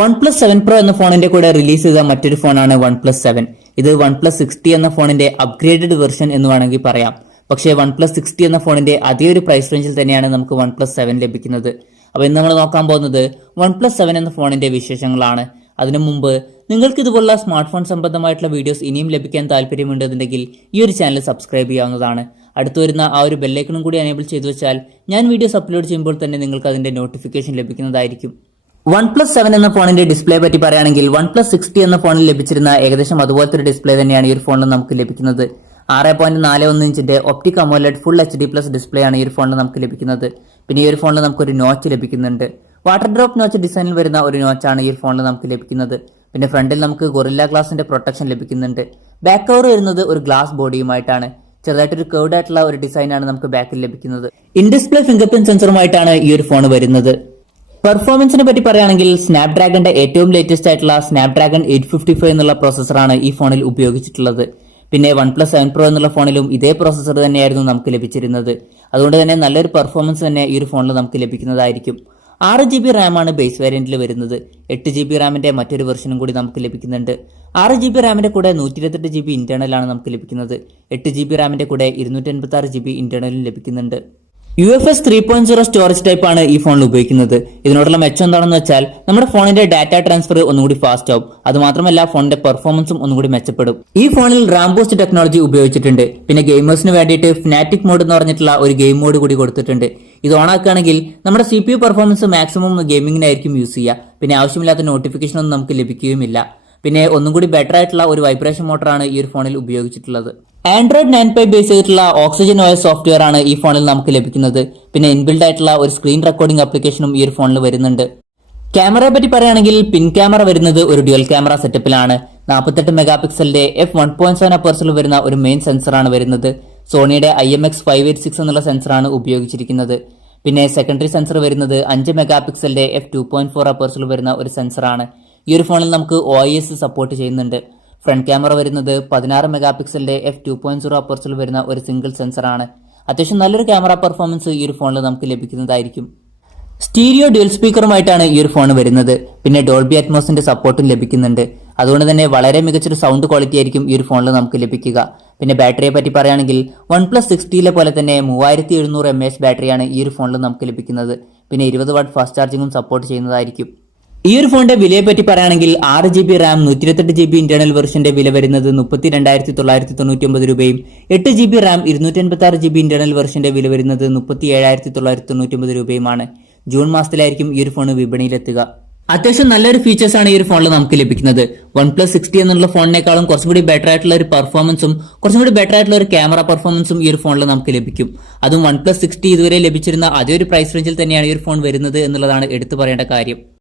OnePlus 7 Pro എന്ന ഫോണിന്റെ കൂടെ റിലീസ് ചെയ്ത മറ്റൊരു ഫോണാണ് OnePlus 7. ഇത് OnePlus 60 എന്ന ഫോണിന്റെ അപ്ഗ്രേഡഡ് വെർഷൻ എന്ന് വേണമെങ്കിൽ പറയാം. പക്ഷേ OnePlus 60 എന്ന ഫോണിന്റെ അതേ ഒരു പ്രൈസ് റേഞ്ചിൽ തന്നെയാണ് നമുക്ക് OnePlus 7 ലഭിക്കുന്നത്. അപ്പോൾ ഇന്ന് നമ്മൾ നോക്കാൻ പോകുന്നത് OnePlus 7 എന്ന ഫോണിന്റെ വിശേഷങ്ങളാണ്. അതിനു മുമ്പ് നിങ്ങൾക്ക് ഇതുപോലുള്ള സ്മാർട്ട് ഫോൺ സംബന്ധമായിട്ടുള്ള വീഡിയോസ് ഇനിയും ലഭിക്കാൻ താല്പര്യമുണ്ടെന്നുണ്ടെങ്കിൽ ഈ ഒരു ചാനൽ സബ്സ്ക്രൈബ് ചെയ്യാവുന്നതാണ്. അടുത്തു വരുന്ന ആ ഒരു ബെല്ലൈക്കണും കൂടി എനേബിൾ ചെയ്തു വെച്ചാൽ ഞാൻ വീഡിയോസ് അപ്ലോഡ് ചെയ്യുമ്പോൾ തന്നെ നിങ്ങൾക്ക് അതിന്റെ നോട്ടിഫിക്കേഷൻ ലഭിക്കുന്നതായിരിക്കും. OnePlus 7 എന്ന ഫോണിന്റെ ഡിസ്പ്ലേ പറ്റി പറയുകയാണെങ്കിൽ OnePlus 60 എന്ന ഫോണിൽ ലഭിച്ചിരുന്ന ഏകദേശം അതുപോലത്തെ ഒരു ഡിസ്പ്ലേ തന്നെയാണ് ഈ ഒരു ഫോണിൽ നമുക്ക് ലഭിക്കുന്നത്. 6.41 ഇഞ്ചിന്റെ optic AMOLED full HD+ display ആണ് ഈ ഒരു ഫോണിൽ നമുക്ക് ലഭിക്കുന്നത്. പിന്നെ ഈ ഒരു ഫോണിൽ നമുക്കൊരു നോച്ച് ലഭിക്കുന്നുണ്ട്. വാട്ടർ ഡ്രോപ്പ് നോച്ച് ഡിസൈനിൽ വരുന്ന ഒരു നോച്ചാണ് ഈ ഒരു ഫോണിൽ നമുക്ക് ലഭിക്കുന്നത്. പിന്നെ ഫ്രണ്ടിൽ നമുക്ക് ഗൊറില്ല ഗ്ലാസിന്റെ പ്രൊട്ടക്ഷൻ ലഭിക്കുന്നുണ്ട്. ബാക്ക് കവർ വരുന്നത് ഒരു ഗ്ലാസ് ബോഡിയുമായിട്ടാണ്. ചെറുതായിട്ടൊരു കേർഡ് ആയിട്ടുള്ള ഒരു ഡിസൈനാണ് നമുക്ക് ബാക്കിൽ ലഭിക്കുന്നത്. ഇൻ ഡിസ്പ്ലേ ഫിംഗർ പ്രിന്റ് സെൻസറുമായിട്ടാണ് ഈ ഒരു ഫോൺ വരുന്നത്. പെർഫോമൻസിനെ പറ്റി പറയുകയാണെങ്കിൽ സ്നാപ്ഡ്രാഗന്റെ ഏറ്റവും ലേറ്റസ്റ്റ് ആയിട്ടുള്ള സ്നാപ്ഡ്രാഗൺ 855 എന്നുള്ള പ്രോസസ്സറാണ് ഈ ഫോണിൽ ഉപയോഗിച്ചിട്ടുള്ളത്. പിന്നെ OnePlus 7 Pro എന്നുള്ള ഫോണിലും ഇതേ പ്രോസസ്സർ തന്നെയായിരുന്നു നമുക്ക് ലഭിച്ചിരുന്നത്. അതുകൊണ്ട് തന്നെ നല്ലൊരു പെർഫോമൻസ് തന്നെ ഈ ഒരു ഫോണിൽ നമുക്ക് ലഭിക്കുന്നതായിരിക്കും. 6GB റാമാണ് ബേസ് വേരിയന്റിൽ വരുന്നത്. 8GB റാമിന്റെ മറ്റൊരു വെർഷനും കൂടി നമുക്ക് ലഭിക്കുന്നുണ്ട്. 6GB റാമിന്റെ കൂടെ 128GB ഇന്റേണൽ ആണ് നമുക്ക് ലഭിക്കുന്നത്. 8GB റാമിന്റെ കൂടെ 256GB ഇന്റേണലും ലഭിക്കുന്നുണ്ട്. UFS 3.0 സ്റ്റോറേജ് ടൈപ്പ് ആണ് ഈ ഫോണിൽ ഉപയോഗിക്കുന്നത്. ഇതിനോടുള്ള മെച്ചം എന്താണെന്ന് വെച്ചാൽ നമ്മുടെ ഫോണിന്റെ ഡാറ്റ ട്രാൻസ്ഫർ ഒന്നുകൂടി ഫാസ്റ്റ് ആവും. അതുമാത്രമല്ല ഫോണിന്റെ പെർഫോമൻസും ഒന്നുകൂടി മെച്ചപ്പെടും. ഈ ഫോണിൽ റാം ബൂസ്റ്റ് ടെക്നോളജി ഉപയോഗിച്ചിട്ടുണ്ട്. പിന്നെ ഗെയിമേഴ്സിന് വേണ്ടിയിട്ട് ഫിനാറ്റിക് മോഡ് എന്ന് പറഞ്ഞിട്ടുള്ള ഒരു ഗെയിം മോഡ് കൂടി കൊടുത്തിട്ടുണ്ട്. ഇത് ഓൺ ആക്കുകയാണെങ്കിൽ നമ്മുടെ CPU പെർഫോമൻസ് മാക്സിമം ഗെയിമിങ്ങിനായിരിക്കും യൂസ് ചെയ്യുക. പിന്നെ ആവശ്യമില്ലാത്ത നോട്ടിഫിക്കേഷൻ ഒന്നും നമുക്ക് ലഭിക്കുകയുമില്ല. പിന്നെ ഒന്നും കൂടി ബെറ്റർ ആയിട്ടുള്ള ഒരു വൈബ്രേഷൻ മോട്ടറാണ് ഈ ഒരു ഫോണിൽ ഉപയോഗിച്ചിട്ടുള്ളത്. Android 9 ബേസ് ചെയ്തിട്ടുള്ള Oxygen OS സോഫ്റ്റ്വെയർ ആണ് ഈ ഫോണിൽ നമുക്ക് ലഭിക്കുന്നത്. പിന്നെ ഇൻബിൽഡ് ആയിട്ടുള്ള ഒരു സ്ക്രീൻ റെക്കോർഡിംഗ് ആപ്ലിക്കേഷനും ഈ ഒരു ഫോണിൽ വരുന്നുണ്ട്. ക്യാമറയെ പറ്റി പറയുകയാണെങ്കിൽ പിൻ ക്യാമറ വരുന്നത് ഒരു ഡ്യുവൽ ക്യാമറ സെറ്റപ്പിലാണ്. 48 മെഗാ പിക്സലിന്റെ f1.7 അപ്പേഴ്സിൽ വരുന്ന ഒരു മെയിൻ സെൻസറാണ് വരുന്നത്. സോണിയുടെ IMX586 എന്നുള്ള സെൻസറാണ് ഉപയോഗിച്ചിരിക്കുന്നത്. പിന്നെ സെക്കൻഡറി സെൻസർ വരുന്നത് 5 മെഗാ പിക്സലിന്റെ f2.4 അപ്പേഴ്സിൽ വരുന്ന ഒരു സെൻസറാണ്. ഈ ഒരു ഫോണിൽ നമുക്ക് OIS സപ്പോർട്ട് ചെയ്യുന്നുണ്ട്. ഫ്രണ്ട് ക്യാമറ വരുന്നത് 16 മെഗാ പിക്സലിന്റെ f2.0 അപ്പേഴ്സിൽ വരുന്ന ഒരു സിംഗിൾ സെൻസറാണ്. അത്യാവശ്യം നല്ലൊരു ക്യാമറ പെർഫോമൻസ് ഈ ഒരു ഫോണിൽ നമുക്ക് ലഭിക്കുന്നതായിരിക്കും. സ്റ്റീരിയോ ഡ്യുവൽ സ്പീക്കറുമായിട്ടാണ് ഈ ഒരു ഫോൺ വരുന്നത്. പിന്നെ ഡോൾബി അറ്റ്മോസിന്റെ സപ്പോർട്ടും ലഭിക്കുന്നുണ്ട്. അതുകൊണ്ട് തന്നെ വളരെ മികച്ചൊരു സൗണ്ട് ക്വാളിറ്റി ആയിരിക്കും ഈ ഒരു ഫോണിൽ നമുക്ക് ലഭിക്കുക. പിന്നെ ബാറ്ററിയെ പറ്റി പറയുകയാണെങ്കിൽ OnePlus 60 പോലെ തന്നെ 3700 mAh ബാറ്ററിയാണ് ഈ ഒരു ഫോണിൽ നമുക്ക് ലഭിക്കുന്നത്. പിന്നെ 20 വാട്ട് ഫാസ്റ്റ് ചാർജിങ്ങും സപ്പോർട്ട് ചെയ്യുന്നതായിരിക്കും. ഈ ഒരു ഫോണിന്റെ വിലയെ പറ്റി പറയുകയാണെങ്കിൽ 6GB റാം 128GB ഇന്റേണൽ വെർഷന്റെ വില വരുന്നത് 32,999 രൂപയും 8GB റാം 256GB ഇന്റേണൽ വെർഷന്റെ വില വരുന്നത് 37,999 രൂപയുമാണ്. ജൂൺ മാസത്തിലായിരിക്കും ഈ ഒരു ഫോൺ വിപണിയിലെത്തുക. അത്യാവശ്യം നല്ലൊരു ഫീച്ചേഴ്സ് ആണ് ഈ ഒരു ഫോണിൽ നമുക്ക് ലഭിക്കുന്നത്. OnePlus 60 എന്നുള്ള ഫോണിനേക്കാളും കുറച്ചും കൂടി ബെറ്റർ ആയിട്ടുള്ള ഒരു പെർഫോമൻസും കുറച്ചും കൂടി ബെറ്റർ ആയിട്ടുള്ള ഒരു ക്യാമറ പെർഫോമൻസും ഈ ഒരു ഫോണിൽ നമുക്ക് ലഭിക്കും. അതും OnePlus 60 ഇതുവരെ ലഭിച്ചിരുന്ന അതേ ഒരു പ്രൈസ് റേഞ്ചിൽ തന്നെയാണ് ഈ ഒരു ഫോൺ വരുന്നത് എന്നുള്ളതാണ് എടുത്തു പറയേണ്ട കാര്യം.